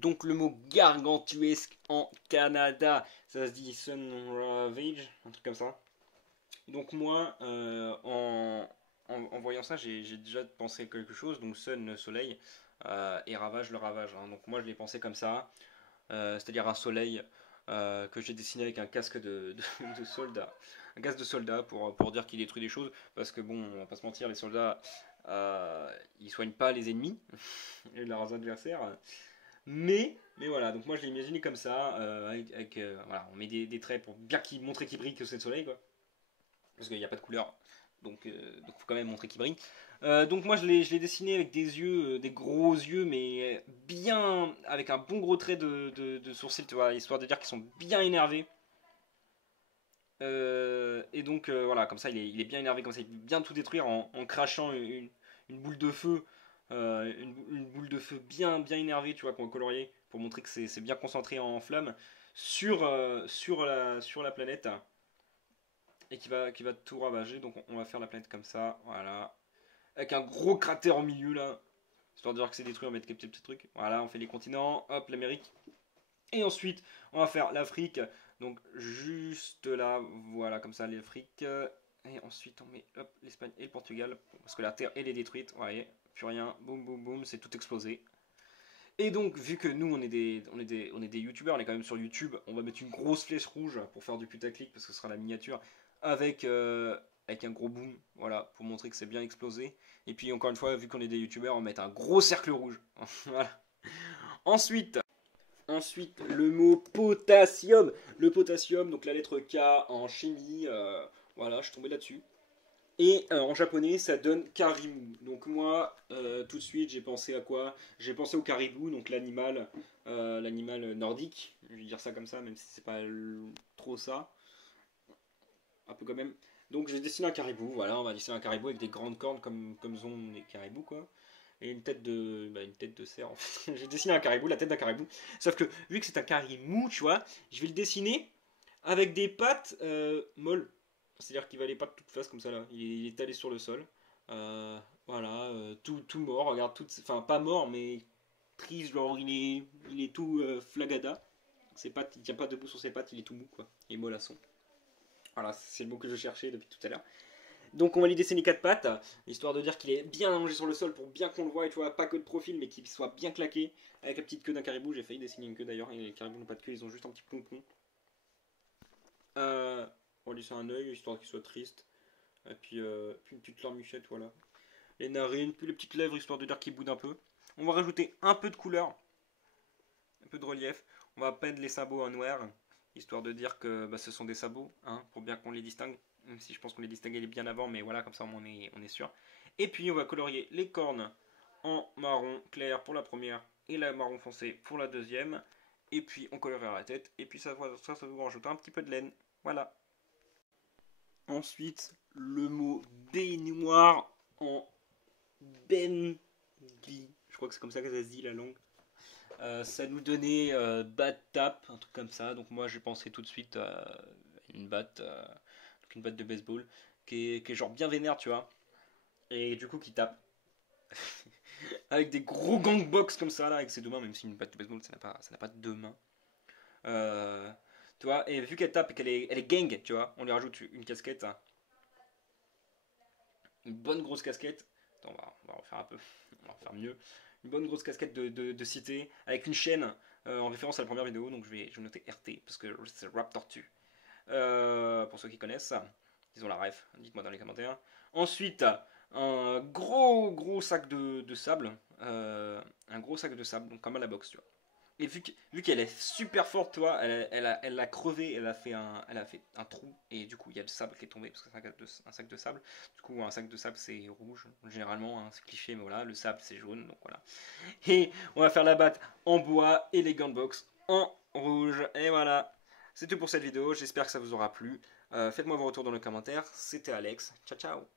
Donc le mot gargantuesque en Canada, ça se dit Sun Ravage, un truc comme ça. Donc moi, en voyant ça, j'ai déjà pensé quelque chose. Donc Sun, soleil, et Ravage, le ravage, hein. Donc moi je l'ai pensé comme ça, c'est-à-dire un soleil que j'ai dessiné avec un casque de soldat. Un casque de soldat pour dire qu'il détruit des choses. Parce que bon, on va pas se mentir, les soldats, ils soignent pas les ennemis et leurs adversaires. Mais voilà, donc moi je l'ai imaginé comme ça, voilà, on met des traits pour bien montrer qu'il brille que c'est le soleil, quoi. Parce qu'il n'y a pas de couleur, donc faut quand même montrer qu'il brille. Donc moi je l'ai dessiné avec des yeux, des gros yeux, mais bien, avec un bon gros trait de sourcil, tu vois, histoire de dire qu'ils sont bien énervés. Et donc voilà, comme ça il est bien énervé, comme ça il peut bien tout détruire en crachant une boule de feu, une boule de feu bien énervée, tu vois, qu'on va colorier pour montrer que c'est bien concentré en flamme sur la planète et qui va tout ravager. Donc on va faire la planète comme ça, voilà, avec un gros cratère au milieu là, histoire de dire que c'est détruit, on va mettre quelques petits trucs. Voilà, on fait les continents, hop, l'Amérique. Et ensuite, on va faire l'Afrique. Donc juste là, voilà, comme ça, l'Afrique. Et ensuite, on met l'Espagne et le Portugal. Parce que la Terre, elle est détruite. Vous voyez, plus rien. Boum, boum, boum, c'est tout explosé. Et donc, vu que nous, on est des youtubeurs, on est quand même sur YouTube, on va mettre une grosse flèche rouge pour faire du putaclic, parce que ce sera la miniature, avec un gros boom, voilà, pour montrer que c'est bien explosé. Et puis, encore une fois, vu qu'on est des youtubeurs, on va mettre un gros cercle rouge. Voilà. Ensuite, le mot potassium. Le potassium, donc la lettre K en chimie, voilà, je suis tombé là-dessus. Et en japonais, ça donne karimu. Donc moi, tout de suite, j'ai pensé à quoi? J'ai pensé au caribou, donc l'animal nordique. Je vais dire ça comme ça, même si c'est pas trop ça. Un peu quand même. Donc j'ai dessiné un caribou, voilà, on va dessiner un caribou avec des grandes cornes comme ont les caribous, quoi. Et une tête de cerf en fait. J'ai dessiné un caribou, la tête d'un caribou. Sauf que vu que c'est un caribou, tu vois, je vais le dessiner avec des pattes molles. C'est-à-dire qu'il va les pattes toutes face comme ça là. Il est étalé sur le sol. Voilà, tout mort. Regarde, enfin pas mort, mais triste. Genre il est tout flagada. Ses pattes, il tient pas debout sur ses pattes, il est tout mou quoi. Il est mollasson. Voilà, c'est le mot que je cherchais depuis tout à l'heure. Donc on va lui dessiner quatre pattes, histoire de dire qu'il est bien allongé sur le sol pour bien qu'on le voit, et tu vois, pas que de profil, mais qu'il soit bien claqué, avec la petite queue d'un caribou. J'ai failli dessiner une queue d'ailleurs, et les caribous n'ont pas de queue, ils ont juste un petit pompon. On va lui faire un œil, histoire qu'il soit triste. Et puis une petite larmichette, voilà. Les narines, puis les petites lèvres, histoire de dire qu'il boude un peu. On va rajouter un peu de couleur, un peu de relief. On va peindre les sabots en noir, histoire de dire que bah, ce sont des sabots, hein, pour bien qu'on les distingue. Même si je pense qu'on les distinguait bien avant, mais voilà, comme ça on est sûr. Et puis on va colorier les cornes en marron clair pour la première et la marron foncé pour la deuxième. Et puis on coloriera la tête, et puis ça va vous rajouter un petit peu de laine. Voilà. Ensuite, le mot baignoire en Bengali. Je crois que c'est comme ça que ça se dit la langue. Ça nous donnait bat-tap, un truc comme ça. Donc moi j'ai pensé tout de suite à une batte, une batte de baseball, qui est genre bien vénère, tu vois. Et du coup qui tape. Avec des gros gangbox comme ça, là, avec ses deux mains, même si une batte de baseball ça n'a pas deux mains. Tu vois, et vu qu'elle tape et elle est gang, tu vois, on lui rajoute une casquette. Hein. Une bonne grosse casquette. Attends, on va refaire un peu. On va refaire mieux. Une bonne grosse casquette de cité avec une chaîne en référence à la première vidéo. Donc je vais noter RT parce que c'est Rap Tortue. Pour ceux qui connaissent, ils ont la ref. Dites-moi dans les commentaires. Ensuite, un gros sac de sable. Un gros sac de sable, donc comme à la boxe, tu vois. Et vu qu'elle est super forte, toi, elle a crevé, elle a fait un trou, et du coup il y a du sable qui est tombé, parce que c'est un sac de sable. Du coup, un sac de sable c'est rouge, généralement, hein, c'est cliché, mais voilà, le sable c'est jaune, donc voilà. Et on va faire la batte en bois et les gants de boxe en rouge, et voilà. C'est tout pour cette vidéo, j'espère que ça vous aura plu. Faites-moi vos retours dans les commentaires, c'était Alex, ciao ciao.